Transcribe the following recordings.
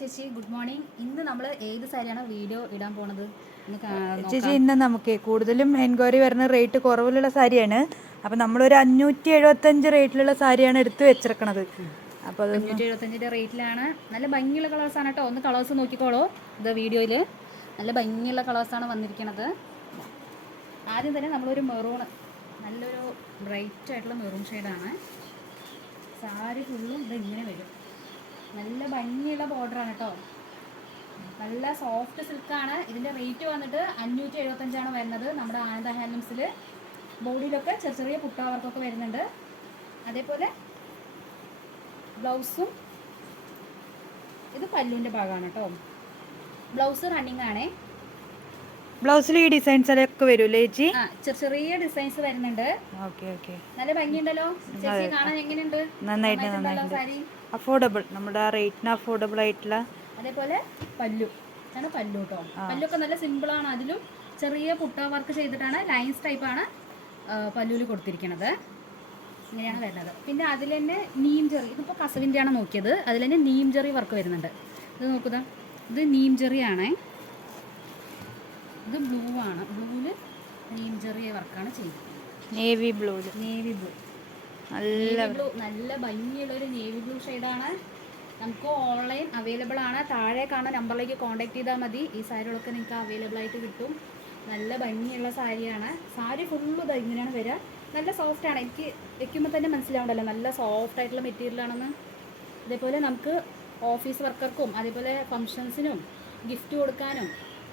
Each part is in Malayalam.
ചേച്ചി ഗുഡ് മോർണിംഗ്. ഇന്ന് നമ്മൾ ഏത് സാരിയാണ് വീഡിയോ ഇടാൻ പോണത്. ചേച്ചി ഇന്ന് നമുക്ക് കൂടുതലും എൻക്വയറി വരുന്ന റേറ്റ് കുറവിലുള്ള സാരിയാണ്. അപ്പം നമ്മളൊരു അഞ്ഞൂറ്റി എഴുപത്തഞ്ച് റേറ്റിലുള്ള സാരിയാണ് എടുത്ത് വെച്ചിരിക്കണത് അപ്പോൾ അത് അഞ്ഞൂറ്റി എഴുപത്തഞ്ചിന്റെ റേറ്റിലാണ്. നല്ല ഭംഗിയുള്ള കളേഴ്സാണ് കേട്ടോ. ഒന്ന് കളേഴ്സ് നോക്കിക്കോളൂ. ഇത് വീഡിയോയിൽ നല്ല ഭംഗിയുള്ള കളേഴ്സാണ് വന്നിരിക്കുന്നത് ആദ്യം തന്നെ നമ്മളൊരു മെറൂൺ നല്ലൊരു ബ്രൈറ്റ് ആയിട്ടുള്ള മെറൂൺ ഷെയ്ഡാണ് സാരി ഫുള്ളും ഇത് ഇങ്ങനെ വരും. ഭംഗിയുള്ള ബോർഡറാണ് കേട്ടോ നല്ല സോഫ്റ്റ് സിൽക്കാണ് ഇതിന്റെ റേറ്റ് വന്നിട്ട് അഞ്ഞൂറ്റി എഴുപത്തഞ്ചാണ് വരുന്നത്. നമ്മുടെ ആനന്ദ ഹാൻഡ്ലൂംസിൽ ബോഡിയിലൊക്കെ ചെറിയ ചെറിയ പുട്ടാവർക്കൊക്കെ വരുന്നുണ്ട്. അതേപോലെ ബ്ലൗസും ഇത് പല്ലുവിന്റെ ഭാഗമാണ് കേട്ടോ ബ്ലൗസ് റണ്ണിങ് ആണേ. ബ്ലൗസിൽ ഈ ഡിസൈൻസ് ഒക്കെ വരുമല്ലേ ചേച്ചി? ചെറിയ ചെറിയ ഡിസൈൻസ് വരുന്നുണ്ട്. Okay okay. നല്ല ഭംഗിയുണ്ടല്ലോ? ചേച്ചി കാണാൻ എങ്ങനെയുണ്ട്? നന്നായിട്ട് നന്നായിട്ടുണ്ടല്ലോ സാരി? അഫോർഡബിൾ നമ്മുടെ റേറ്റിന് അഫോർഡബിൾ ആയിട്ടുള്ള അതേപോലെ പല്ലു. ഇതാണ് പല്ലു കേട്ടോ പല്ലൊക്കെ നല്ല സിമ്പിൾ ആണ്. അതിലും ചെറിയ പുട്ട വർക്ക് ചെയ്തിട്ടാണ് ലൈൻസ് ടൈപ്പ് ആണ് പല്ലുവിൽ കൊടുത്തിരിക്കുന്നത് ഇങ്ങനെയാണ് വരുന്നത്. പിന്നെ അതിൽ തന്നെ നീം ചെറി ഇതിപ്പോൾ കസവിന്റെ ആണ് നോക്കിയത്. അതിൽ തന്നെ നീം ചെറി വർക്ക് വരുന്നുണ്ട്. ഇത് നോക്കുക ഇത് നീം ചെറി ആണേ. ഇത് ബ്ലൂ ആണ്. ബ്ലൂവിൽ നീം ചെറിയ വർക്കാണ് ചെയ്തിരിക്കുന്നത് നേവി ബ്ലൂ നേവി ബ്ലൂ നല്ല ബ്ലൂ നല്ല ഭംഗിയുള്ള ഒരു നേവി ബ്ലൂ ഷെയ്ഡാണ് നമുക്ക് ഓൺലൈൻ അവൈലബിൾ ആണ്. താഴെ കാണുന്ന നമ്പറിലേക്ക് കോൺടാക്ട് ചെയ്താൽ മതി. ഈ സാരികളൊക്കെ നിങ്ങൾക്ക് അവൈലബിൾ ആയിട്ട് കിട്ടും. നല്ല ഭംഗിയുള്ള സാരിയാണ് സാരി ഫുള്ള് ഇങ്ങനെയാണ് വരിക നല്ല സോഫ്റ്റ് ആണ്. എനിക്ക് വെക്കുമ്പോൾ തന്നെ മനസ്സിലാവണ്ടല്ലോ. നല്ല സോഫ്റ്റ് ആയിട്ടുള്ള മെറ്റീരിയൽ ആണെന്ന്. അതേപോലെ നമുക്ക് ഓഫീസ് വർക്കർക്കും അതേപോലെ ഫങ്ഷൻസിനും ഗിഫ്റ്റ് കൊടുക്കാനും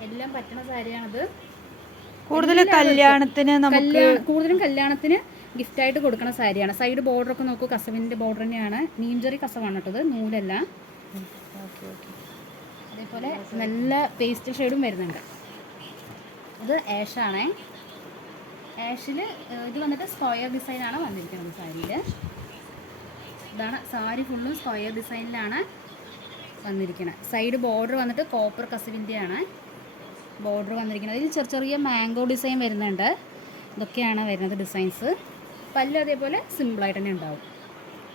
എല്ലാം പറ്റുന്ന സാരിയാണത് കൂടുതൽ കല്യാണത്തിന് കൂടുതലും കല്യാണത്തിന് ആയിട്ട് കൊടുക്കുന്ന സാരിയാണ്. സൈഡ് ബോർഡർ ഒക്കെ നോക്കൂ. കസവിന്റെ ബോർഡർ തന്നെയാണ്. നീംജറി കസവാണ് കേട്ടത് നൂലല്ല. Okay okay. അതേപോലെ നല്ല പേസ്റ്റൽ ഷെയ്ഡും വരുന്നുണ്ട്. ഇത് ആഷാണേ ആഷിൽ ഇത് വന്നിട്ട് സ്ക്വയർ ഡിസൈനാണ് വന്നിരിക്കുന്നത് സാരിയിൽ ഇതാണ് സാരി ഫുള്ളും സ്ക്വയർ ഡിസൈനിലാണ് വന്നിരിക്കുന്നത് സൈഡ് ബോർഡർ വന്നിട്ട് കോപ്പർ കസവിന്റെയാണ് ബോർഡർ വന്നിരിക്കുന്നത് ഇതിൽ ചെറിയ ചെറിയ മാംഗോ ഡിസൈൻ വരുന്നുണ്ട്. ഇതൊക്കെയാണ് വരുന്നത് ഡിസൈൻസ് പല്ലു അതേപോലെ സിമ്പിളായിട്ട് തന്നെ ഉണ്ടാവും.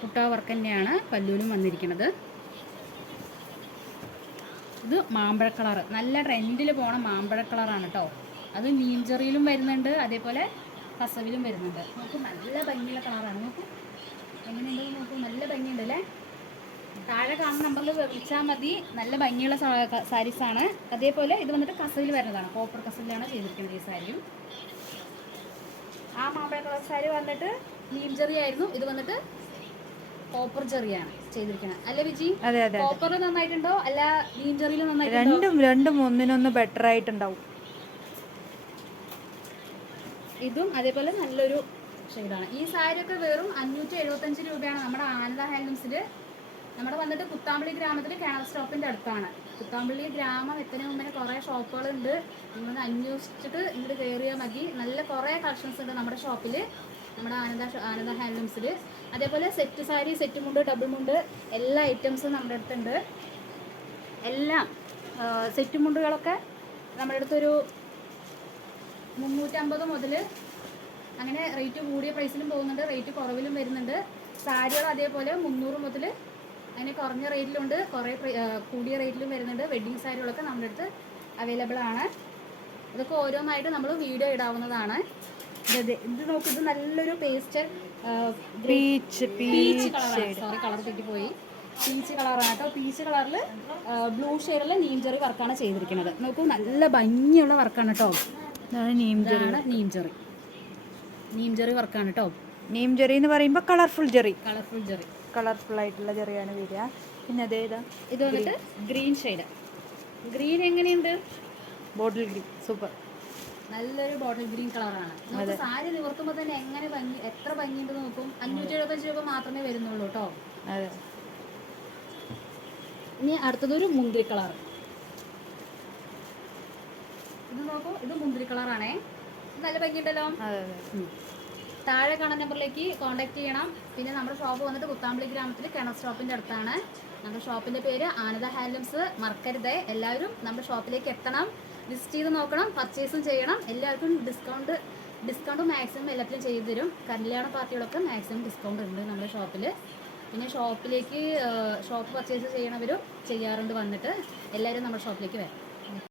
കുട്ട വർക്ക് തന്നെയാണ് പല്ലൂലും വന്നിരിക്കുന്നത്. ഇത് മാമ്പഴ കളർ നല്ല ട്രെൻഡിൽ പോണ മാമ്പഴ കളറാണ് കേട്ടോ അത് മീൻചെറിയിലും വരുന്നുണ്ട് അതേപോലെ കസവിലും വരുന്നുണ്ട്. നോക്കൂ നല്ല ഭംഗിയുള്ള കളറാണ് നോക്കൂ. എങ്ങനെയുണ്ടെന്ന് നോക്കൂ നല്ല ഭംഗിയുണ്ട് അല്ലേ? താഴെ കാണുന്ന നമ്പറിൽ വിളിച്ചാൽ മതി. നല്ല ഭംഗിയുള്ള സാരീസാണ് അതേപോലെ ഇത് വന്നിട്ട് കസവിൽ വരുന്നതാണ്. കോപ്പർ കസവിലാണ് ചെയ്തിരിക്കുന്നത് ഈ സാരിയും. ആ മാമ്പഴ കളർ സാരി വന്നിട്ട് ലീം ചെറിയായിരുന്നു. ആയിരുന്നു ഇത് വന്നിട്ട് കോപ്പർ ചെറിയാണ് ചെയ്തിരിക്കുന്നത് അല്ല വിജി കോപ്പർ നന്നായിട്ടുണ്ടോ? അല്ല ലീം ചെറിയിൽ രണ്ടും രണ്ടും ഒന്നിനൊന്ന് ബെറ്റർ ആയിട്ടുണ്ടാവും. ഇതും അതേപോലെ നല്ലൊരു ഷെയ്ഡാണ് ഈ സാരിയൊക്കെ വെറും അഞ്ഞൂറ്റി എഴുപത്തഞ്ച് രൂപയാണ് നമ്മുടെ ആനന്ദ ഹാൻഡ്ലൂംസിൽ നമ്മുടെ വന്നിട്ട് കുത്താമ്പള്ളി ഗ്രാമത്തിൽ കാനൽ സ്റ്റോപ്പിന്റെ അടുത്താണ്. കുത്താമ്പള്ളി ഗ്രാമം എത്തുന്നതിന് മുമ്പേ കുറേ ഷോപ്പുകളുണ്ട്. നിങ്ങൾ അന്വേഷിച്ചിട്ട് ഇങ്ങോട്ട് കയറിയാൽ മതി. നല്ല കുറേ കളക്ഷൻസ് ഉണ്ട് നമ്മുടെ ഷോപ്പിൽ നമ്മുടെ ആനന്ദ ആനന്ദ ഹാൻഡ്ലൂംസിൽ അതേപോലെ സെറ്റ് സാരി സെറ്റ് മുണ്ട് ഡബിൾ മുണ്ട് എല്ലാ ഐറ്റംസും നമ്മുടെ അടുത്തുണ്ട്. എല്ലാം സെറ്റ് മുണ്ടുകളൊക്കെ നമ്മുടെ അടുത്തൊരു മുന്നൂറ്റമ്പത് മുതൽ അങ്ങനെ റേറ്റ് കൂടിയ പ്രൈസിലും പോകുന്നുണ്ട്. റേറ്റ് കുറവിലും വരുന്നുണ്ട്. സാരികൾ അതേപോലെ മുന്നൂറ് മുതൽ അങ്ങനെ കുറഞ്ഞ റേറ്റിലുണ്ട്. കുറേ കൂടിയ റേറ്റിലും വരുന്നുണ്ട്. വെഡ്ഡിങ് സാരികളൊക്കെ നമ്മുടെ അടുത്ത് അവൈലബിൾ ആണ്. ഇതൊക്കെ ഓരോന്നായിട്ട് നമ്മൾ വീഡിയോ ഇടാവുന്നതാണ്. ഇത് നോക്ക് ഇത് നല്ലൊരു പേസ്റ്റ് പീച്ച് പീച്ച് കളറാണ് സോറി കളർ തെറ്റിപ്പോയി. പീച്ച് കളറാണ് കേട്ടോ. പീച്ച് കളറിൽ ബ്ലൂ ഷെയ്ഡിൽ നീംജറി വർക്കാണ് ചെയ്തിരിക്കുന്നത്. നോക്കൂ നല്ല ഭംഗിയുള്ള വർക്കാണ് കേട്ടോ. ഇതാണ് നീംചെറി നീം ജെറി നീം ജെറി വർക്കാണ് കേട്ടോ. നീംചെറി എന്ന് പറയുമ്പോൾ colourful Jerry colourful Jerry colourful ആയിട്ടുള്ള ചെറിയാണ് വരിക പിന്നെ അതേതാ ഇത് വന്നിട്ട് ഗ്രീൻ ഷെയ്ഡ്. ഗ്രീൻ എങ്ങനെയുണ്ട്? Bottle green. സൂപ്പർ. നല്ലൊരു ബോട്ടിൽ ഗ്രീൻ കളറാണ്. നമുക്ക് സാരി നിവർത്തുമ്പോൾ തന്നെ എങ്ങനെ ഭംഗി എത്ര ഭംഗിയുണ്ടെന്ന് നോക്കും. അഞ്ഞൂറ്റി എഴുപത്തഞ്ച് രൂപ മാത്രമേ വരുന്നുള്ളൂ കേട്ടോ അതെ. ഇനി അടുത്തതൊരു മുന്തിരി കളർ. ഇത് നോക്കൂ ഇത് മുന്തിരി കളറാണേ. നല്ല ഭംഗിയുണ്ടല്ലോ. അതെ അതെ. ഉം. താഴെ കാണുന്ന നമ്പറിലേക്ക് കോൺടാക്ട് ചെയ്യണം. പിന്നെ നമ്മുടെ ഷോപ്പ് വന്നിട്ട് കുത്താമ്പളി ഗ്രാമത്തിൽ കിണർ സ്റ്റോപ്പിന്റെ അടുത്താണ്. നമ്മുടെ ഷോപ്പിന്റെ പേര് ആനന്ദ ഹാൻഡ്ലൂംസ് മറക്കരുത് എല്ലാവരും നമ്മുടെ ഷോപ്പിലേക്ക് എത്തണം. വിസിറ്റ് ചെയ്ത് നോക്കണം. പർച്ചേസും ചെയ്യണം. എല്ലാവർക്കും ഡിസ്കൗണ്ട് ഡിസ്കൗണ്ട് മാക്സിമം എല്ലാത്തിലും ചെയ്തു തരും. കല്യാണ പാർട്ടികളൊക്കെ മാക്സിമം ഡിസ്കൗണ്ട് ഉണ്ട് നമ്മുടെ ഷോപ്പിൽ പിന്നെ ഷോപ്പിലേക്ക് ഷോപ്പ് പർച്ചേസ് ചെയ്യണവരും ചെയ്യാറുണ്ട് വന്നിട്ട്. എല്ലാവരും നമ്മുടെ ഷോപ്പിലേക്ക് വരാം